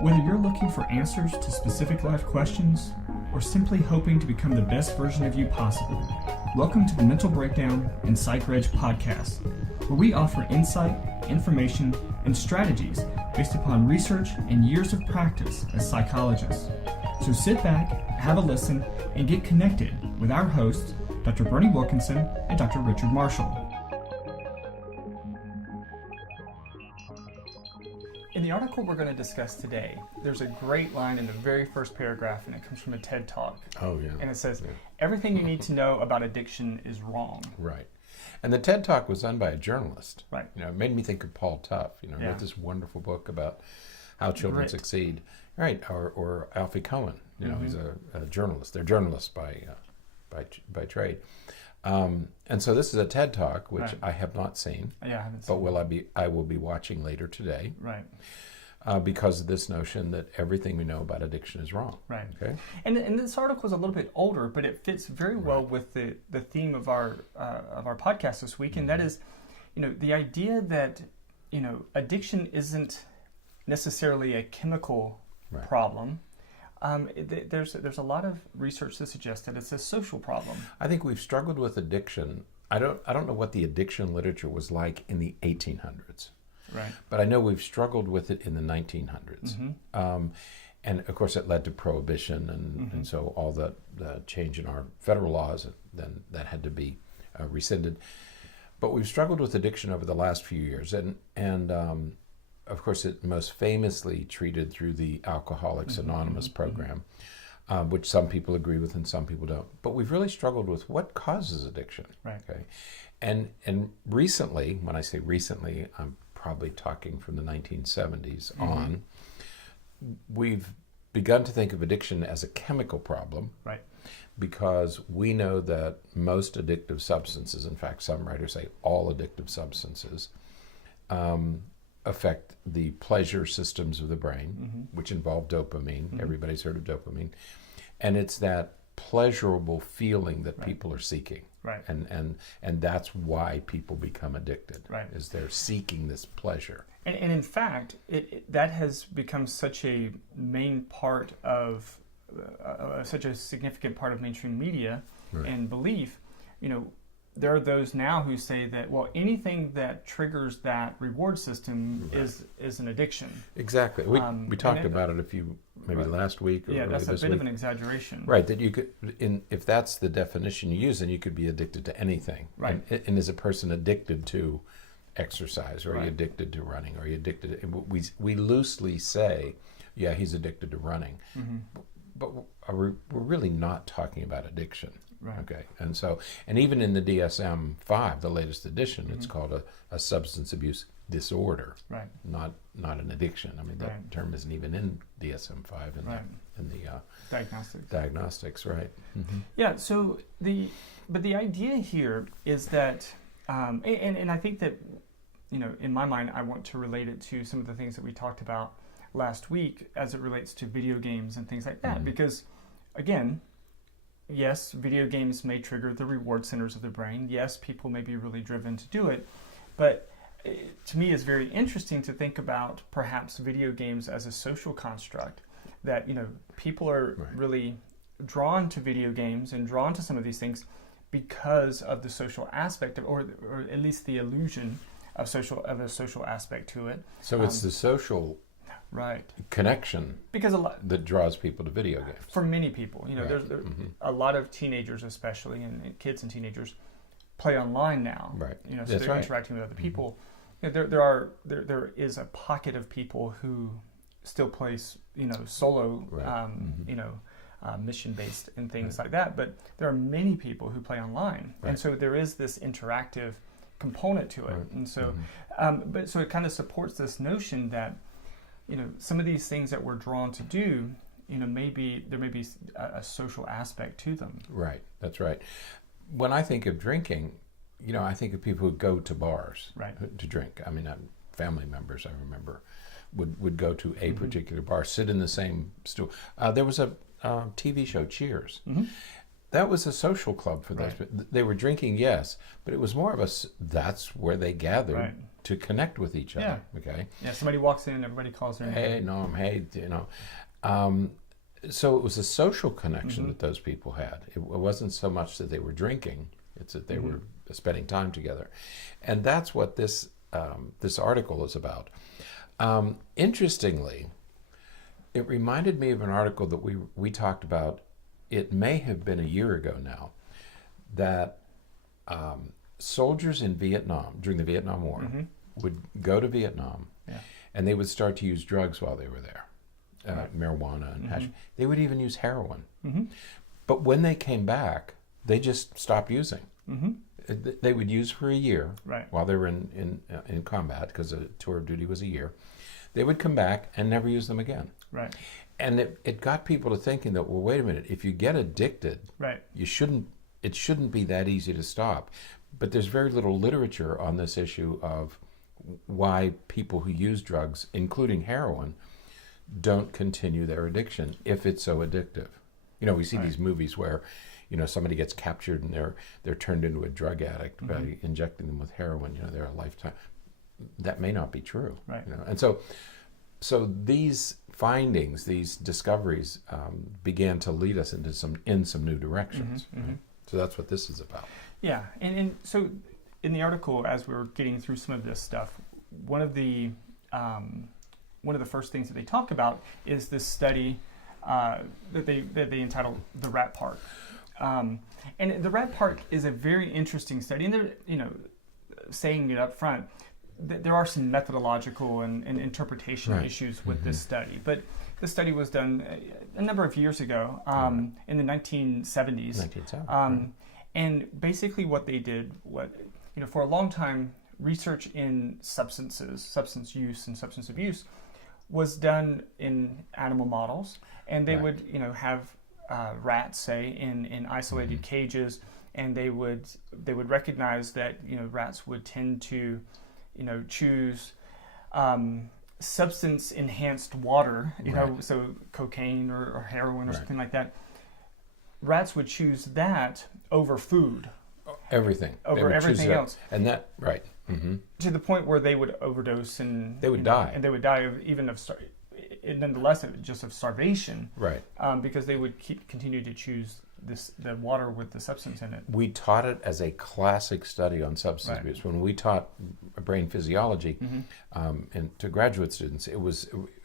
Whether you're looking for answers to specific life questions or simply hoping to become the best version of you possible, welcome to the Mental Breakdown and Psychreg podcast, where we offer insight, information, and strategies based upon research and years of practice as psychologists. So sit back, have a listen, and get connected with our hosts, Dr. Berney Wilkinson and Dr. Richard Marshall. In the article we're going to discuss today, there's a great line in the very first paragraph, and it comes from a TED Talk. Oh, yeah. And it says, everything you need to know about addiction is wrong. Right. And the TED Talk was done by a journalist. Right. You know, it made me think of Paul Tough, wrote this wonderful book about how children succeed. Right. Or Alfie Cohen, he's a journalist. They're journalists by trade. And so this is a TED Talk, which I have not seen. Yeah, I haven't seen But I will be watching later today. Right. Because of this notion that everything we know about addiction is wrong. Right. Okay. And this article is a little bit older, but it fits very well with the theme of our podcast this week, and that is, the idea that addiction isn't necessarily a chemical problem. There's a lot of research that suggests that it's a social problem. I think we've struggled with addiction. I don't know what the addiction literature was like in the 1800s. Right. But I know we've struggled with it in the 1900s. And of course it led to prohibition and so all the change in our federal laws, then that had to be rescinded. But we've struggled with addiction over the last few years. And of course it most famously treated through the Alcoholics Anonymous program, which some people agree with and some people don't. But we've really struggled with what causes addiction. Right. Okay. And recently, when I say recently, I'm probably talking from the 1970s on, we've begun to think of addiction as a chemical problem. Right. Because we know that most addictive substances, in fact, some writers say all addictive substances, affect the pleasure systems of the brain, which involve dopamine. Everybody's heard of dopamine. And it's that pleasurable feeling that people are seeking. Right. And that's why people become addicted, is they're seeking this pleasure. And in fact, that has become such a main part of, such a significant part of mainstream media and belief. There are those now who say that, well, anything that triggers that reward system is an addiction. Exactly. We talked about it maybe last week or that's a this bit week. of an exaggeration. Right, that you could, if that's the definition you use, then you could be addicted to anything. Right. And is a person addicted to exercise, or are you addicted to running, or are you addicted to, we loosely say, yeah, he's addicted to running. But we're really not talking about addiction. Right. Okay, and even in the DSM-5, the latest edition, it's called a substance abuse disorder, not an addiction. I mean, that term isn't even in DSM-5 in the diagnostics, right? Yeah. So the idea here is that, and I think that, in my mind, I want to relate it to some of the things that we talked about last week as it relates to video games and things like that, because again, yes, video games may trigger the reward centers of the brain. Yes, people may be really driven to do it. But to me, it's very interesting to think about perhaps video games as a social construct, that, people are really drawn to video games and drawn to some of these things because of the social aspect, or at least the illusion of a social aspect to it. So it's the social connection because that draws people to video games. For many people, there's a lot of teenagers, especially, and kids and teenagers, play online now. Right. So they're interacting with other people. There is a pocket of people who still play, solo, mission-based and things like that. But there are many people who play online, and so there is this interactive component to it. And so, so it kind of supports this notion that, some of these things that we're drawn to do, there may be a social aspect to them. Right, that's right. When I think of drinking, I think of people who go to bars to drink. I mean, family members, I remember, would go to a particular bar, sit in the same stool. There was a TV show, Cheers. That was a social club for those. They were drinking, yes, but it was more of that's where they gathered to connect with each other. Okay. Yeah. Somebody walks in, everybody calls their name. Hey, Norm. Hey, so it was a social connection that those people had. It wasn't so much that they were drinking; it's that they were spending time together, and that's what this article is about. Interestingly, it reminded me of an article that we talked about. It may have been a year ago now, that soldiers in Vietnam during the Vietnam War would go to Vietnam, and they would start to use drugs while they were there. Marijuana and hash. They would even use heroin. But when they came back, they just stopped using. They would use for a year while they were in combat, because a tour of duty was a year. They would come back and never use them again. Right. And it got people to thinking that, well, wait a minute, if you get addicted, it shouldn't be that easy to stop. But there's very little literature on this issue of why people who use drugs, including heroin, don't continue their addiction if it's so addictive. We see these movies where, somebody gets captured and they're turned into a drug addict by injecting them with heroin. They're a lifetime. That may not be true. Right. And so these findings, these discoveries, began to lead us into some new directions. Right? So that's what this is about. Yeah, and so in the article, as we were getting through some of this stuff, one of the first things that they talk about is this study that they entitled "The Rat Park," and the Rat Park is a very interesting study. And they're, saying it up front, there are some methodological and interpretation issues with this study, but this study was done a number of years ago, in the 1970s. And basically what they did, for a long time, research in substance use and substance abuse was done in animal models, and they would, have rats, say, in isolated cages, and they would recognize that, rats would tend to, choose substance enhanced water, so cocaine or heroin or something like that. Rats would choose that over food. Everything. Over everything else. And that, to the point where they would overdose and they would die. And they would die nonetheless, just of starvation. Right. Because they would continue to choose the water with the substance in it. We taught it as a classic study on substance abuse. When we taught brain physiology and to graduate students,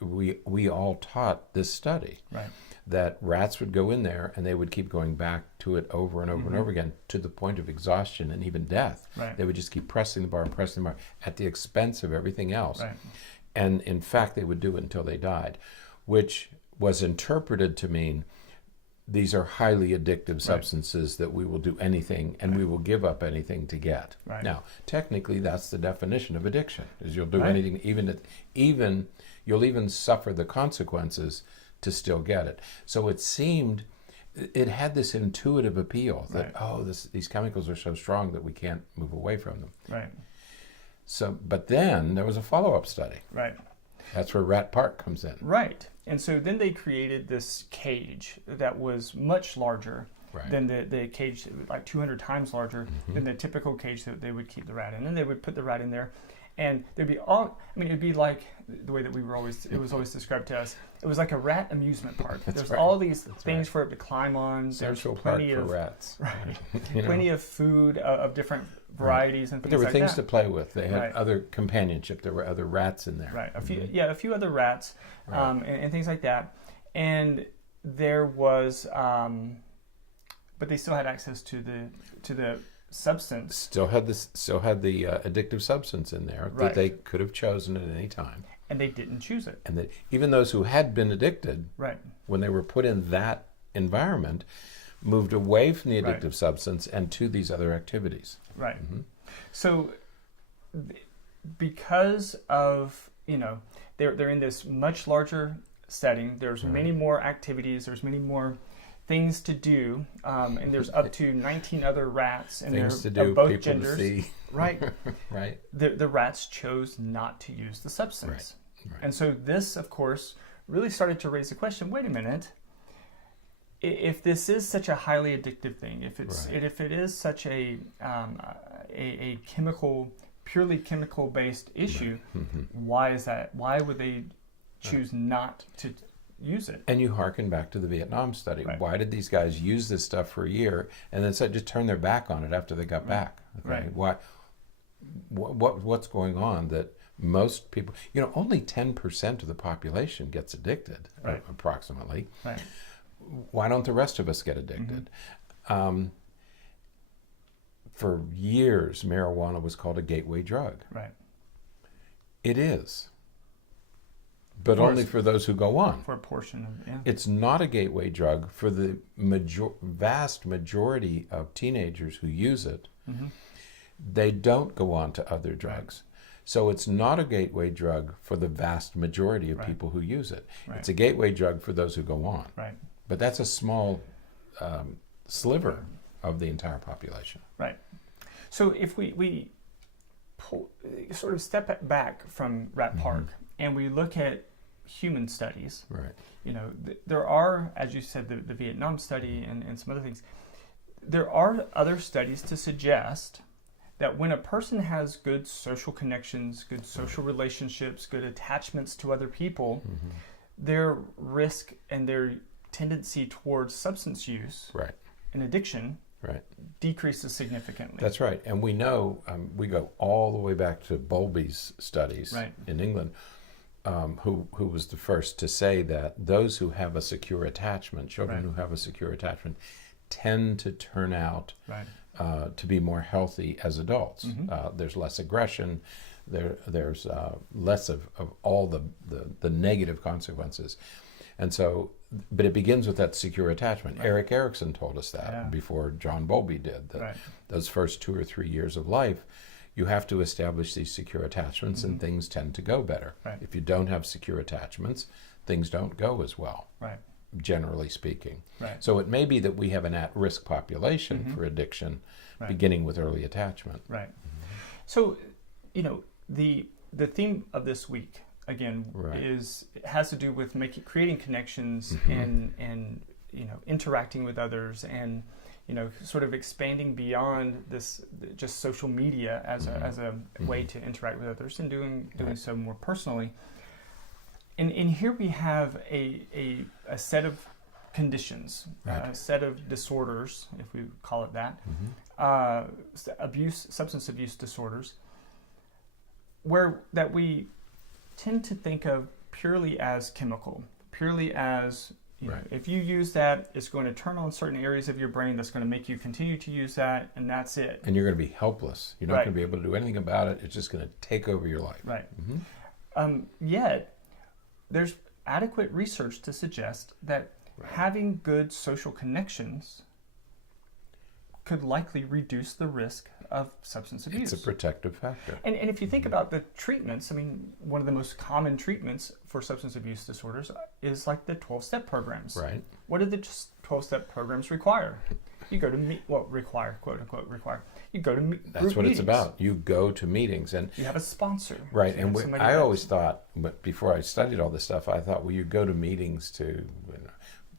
we all taught this study. Right. That rats would go in there and they would keep going back to it over and over and over again, to the point of exhaustion and even death. Right. They would just keep pressing the bar at the expense of everything else. Right. And in fact, they would do it until they died, which was interpreted to mean these are highly addictive substances that we will do anything and we will give up anything to get. Right. Now, technically, that's the definition of addiction, is you'll do anything, even you'll even suffer the consequences to still get it. So it had this intuitive appeal that, these chemicals are so strong that we can't move away from them. Right. So, but then there was a follow-up study. Right. That's where Rat Park comes in. Right. And so then they created this cage that was much larger than the cage, like 200 times larger than the typical cage that they would keep the rat in. And they would put the rat in there. And there'd be it'd be like the way that it was always described to us. It was like a rat amusement park. There's all these things for it to climb on. Central Park for rats. Right. Plenty of food of different varieties and things like that. But there were things to play with. They had other companionship. There were other rats in there. Right. A few other rats and things like that. And there was, but they still had access to the substance. Still had the addictive substance in there that they could have chosen at any time. And they didn't choose it. And that even those who had been addicted, when they were put in that environment, moved away from the addictive substance and to these other activities. Right. So because of, they're in this much larger setting, there's many more activities, there's many more things to do, and there's up to 19 other rats, and things to they're do, of both people genders. To see. Right. Right. The rats chose not to use the substance. Right. And so this, of course, really started to raise the question, wait a minute, if this is such a highly addictive thing, if it is such a chemical purely chemical-based issue, Mm-hmm. why is that? Why would they choose not to use it? And you hearken back to the Vietnam study. Right. Why did these guys use this stuff for a year and then just turn their back on it after they got back? Okay? Right. Why? What's going on that most people, only 10% of the population gets addicted, Right. approximately. Right. Why don't the rest of us get addicted? For years, marijuana was called a gateway drug. Right. It is. But only for those who go on. For a portion of it, yeah. It's not a gateway drug for the vast majority of teenagers who use it. Mm-hmm. They don't go on to other drugs. Right. So it's not a gateway drug for the vast majority of people who use it. Right. It's a gateway drug for those who go on. Right. But that's a small sliver of the entire population. Right. So if we sort of step back from Rat Park and we look at human studies, right? There are, as you said, the Vietnam study and some other things. There are other studies to suggest that when a person has good social connections, good social relationships, good attachments to other people, their risk and their tendency towards substance use and addiction decreases significantly. That's right. And we know, we go all the way back to Bowlby's studies in England, who was the first to say that those who have a secure attachment, children who have a secure attachment, tend to turn out to be more healthy as adults. There's less aggression. There's less of all the negative consequences. And so, but it begins with that secure attachment. Erik Erikson told us that before John Bowlby did, that those first 2 or 3 years of life, you have to establish these secure attachments and things tend to go better. If you don't have secure attachments, things don't go as well, generally speaking. So it may be that we have an at-risk population for addiction beginning with early attachment. So, the theme of this week, again, has to do with creating connections and interacting with others and sort of expanding beyond this just social media as a way to interact with others and doing so more personally. And here we have a set of conditions, a set of disorders, if we call it that, substance abuse disorders, that we tend to think of purely as chemical, purely as if you use that, it's going to turn on certain areas of your brain that's going to make you continue to use that, and that's it. And you're going to be helpless. You're not going to be able to do anything about it. It's just going to take over your life. Yet, there's adequate research to suggest that having good social connections could likely reduce the risk of substance abuse. It's a protective factor. And if you think about the treatments, I mean, one of the most common treatments for substance abuse disorders is like the 12-step programs. What do the 12-step programs require? You go to require, quote unquote, require. You go to That's what meetings. It's about. You go to meetings and you have a sponsor. Right. And I always thought, but before I studied all this stuff, I thought, well, you go to meetings to.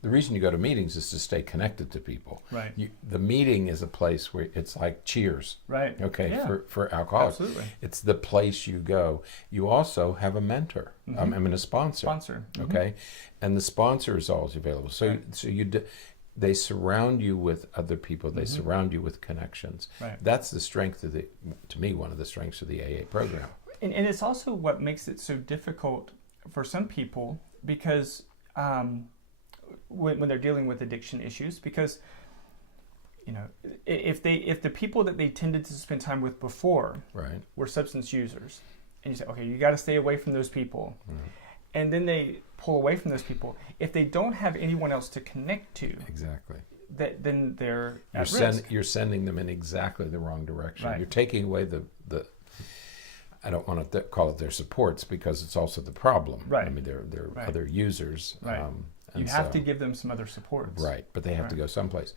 The reason you go to meetings is to stay connected to people. The meeting is a place where it's like Cheers. For alcoholics. Absolutely. It's the place you go. You also have a mentor. A sponsor. Okay. And the sponsor is always available. So they surround you with other people. They surround you with connections. That's the strength of to me, one of the strengths of the AA program. And it's also what makes it so difficult for some people because when they're dealing with addiction issues, because if the people that they tended to spend time with before were substance users, and you say, okay, you got to stay away from those people, and then they pull away from those people, if they don't have anyone else to connect to, then they're at risk. You're sending them in exactly the wrong direction. You're taking away the I don't want to call it their supports because it's also the problem. I mean, they're other users. You have to give them some other supports. But they have to go someplace.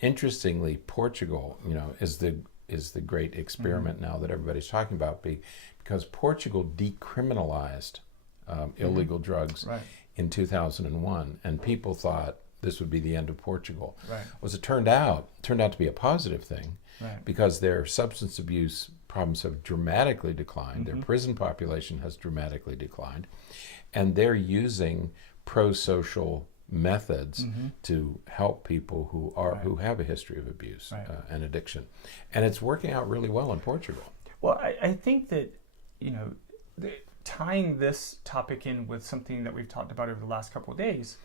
Interestingly, Portugal, is the great experiment now that everybody's talking about because Portugal decriminalized illegal drugs in 2001, and people thought this would be the end of Portugal. Well, as it turned out to be a positive thing because their substance abuse problems have dramatically declined. Mm-hmm. Their prison population has dramatically declined. And they're using pro-social methods Mm-hmm. to help people who have a history of abuse and addiction. And it's working out really well in Portugal. Well, I think that, tying this topic in with something that we've talked about over the last couple of days,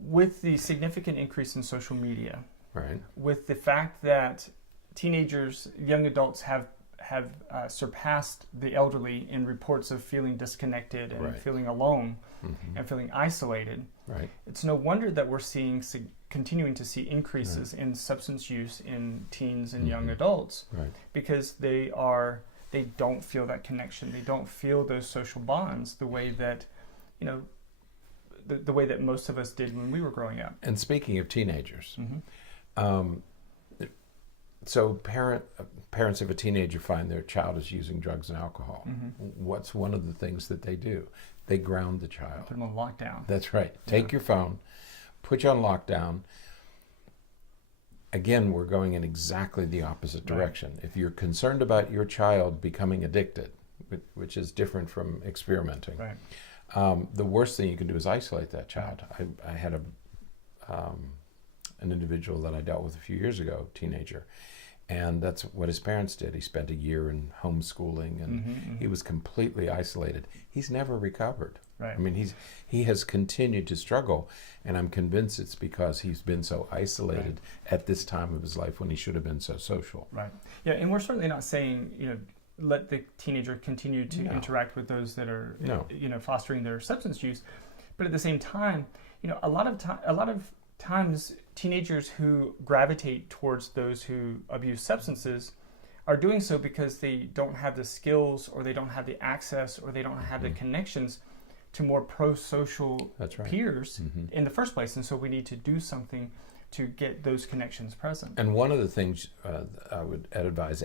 with the significant increase in social media, Right. with the fact that teenagers, young adults have surpassed the elderly in reports of feeling disconnected and Right. feeling alone Mm-hmm. and feeling isolated, Right. it's no wonder that we're continuing to see increases in substance use in teens and young adults, Right. because they don't feel that connection. They don't feel those social bonds the way that, the way that most of us did when we were growing up. And speaking of teenagers, Mm-hmm. So parents of a teenager find their child is using drugs and alcohol. Mm-hmm. What's one of the things that they do? They ground the child. Put them on lockdown. That's right. Take your phone, put you on lockdown. Again, we're going in exactly the opposite direction. If you're concerned about your child becoming addicted, which is different from experimenting, Right. the worst thing you can do is isolate that child. I had an individual that I dealt with a few years ago, teenager, and that's what his parents did. He spent a year in homeschooling, and he was completely isolated. He's never recovered. Right. I mean, he has continued to struggle, and I'm convinced it's because he's been so isolated at this time of his life when he should have been so social. Right. Yeah, and we're certainly not saying, let the teenager continue to interact with those that are, fostering their substance use. But at the same time, a lot of times teenagers who gravitate towards those who abuse substances are doing so because they don't have the skills, or they don't have the access, or they don't have the connections to more pro-social peers in the first place. And so we need to do something to get those connections present. And one of the things I would advise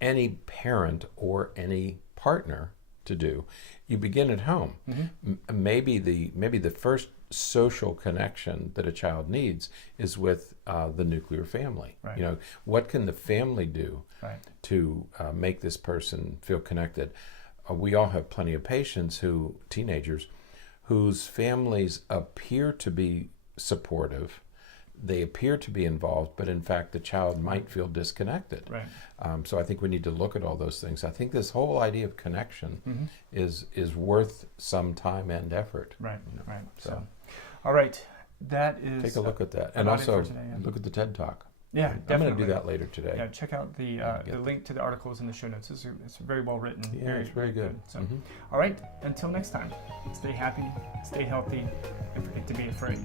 any parent or any partner to do, you begin at home. Mm-hmm. Maybe the first social connection that a child needs is with the nuclear family. Right. What can the family do to make this person feel connected? We all have plenty of patients teenagers whose families appear to be supportive, they appear to be involved, but in fact the child might feel disconnected. Right. So I think we need to look at all those things. I think this whole idea of connection is worth some time and effort. Right. Right. So, all right, that is. Take a look at that, and also look at the TED Talk. Yeah, I'm definitely. going to do that later today. Yeah, check out the link to the articles in the show notes. It's very well written. Yeah, it's very good. So, all right, until next time, stay happy, stay healthy, and forget to be afraid.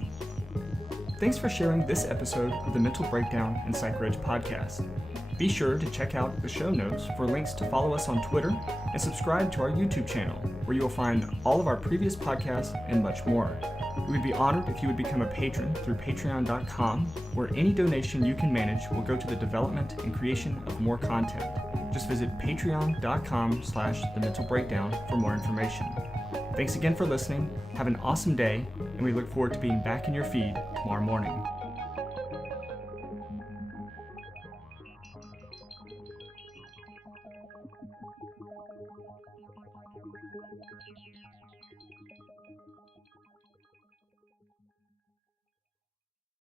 Thanks for sharing this episode of the Mental Breakdown and Psychreg podcast. Be sure to check out the show notes for links to follow us on Twitter and subscribe to our YouTube channel, where you'll find all of our previous podcasts and much more. We would be honored if you would become a patron through patreon.com, where any donation you can manage will go to the development and creation of more content. Just visit patreon.com/thementalbreakdown for more information. Thanks again for listening. Have an awesome day, and we look forward to being back in your feed tomorrow morning.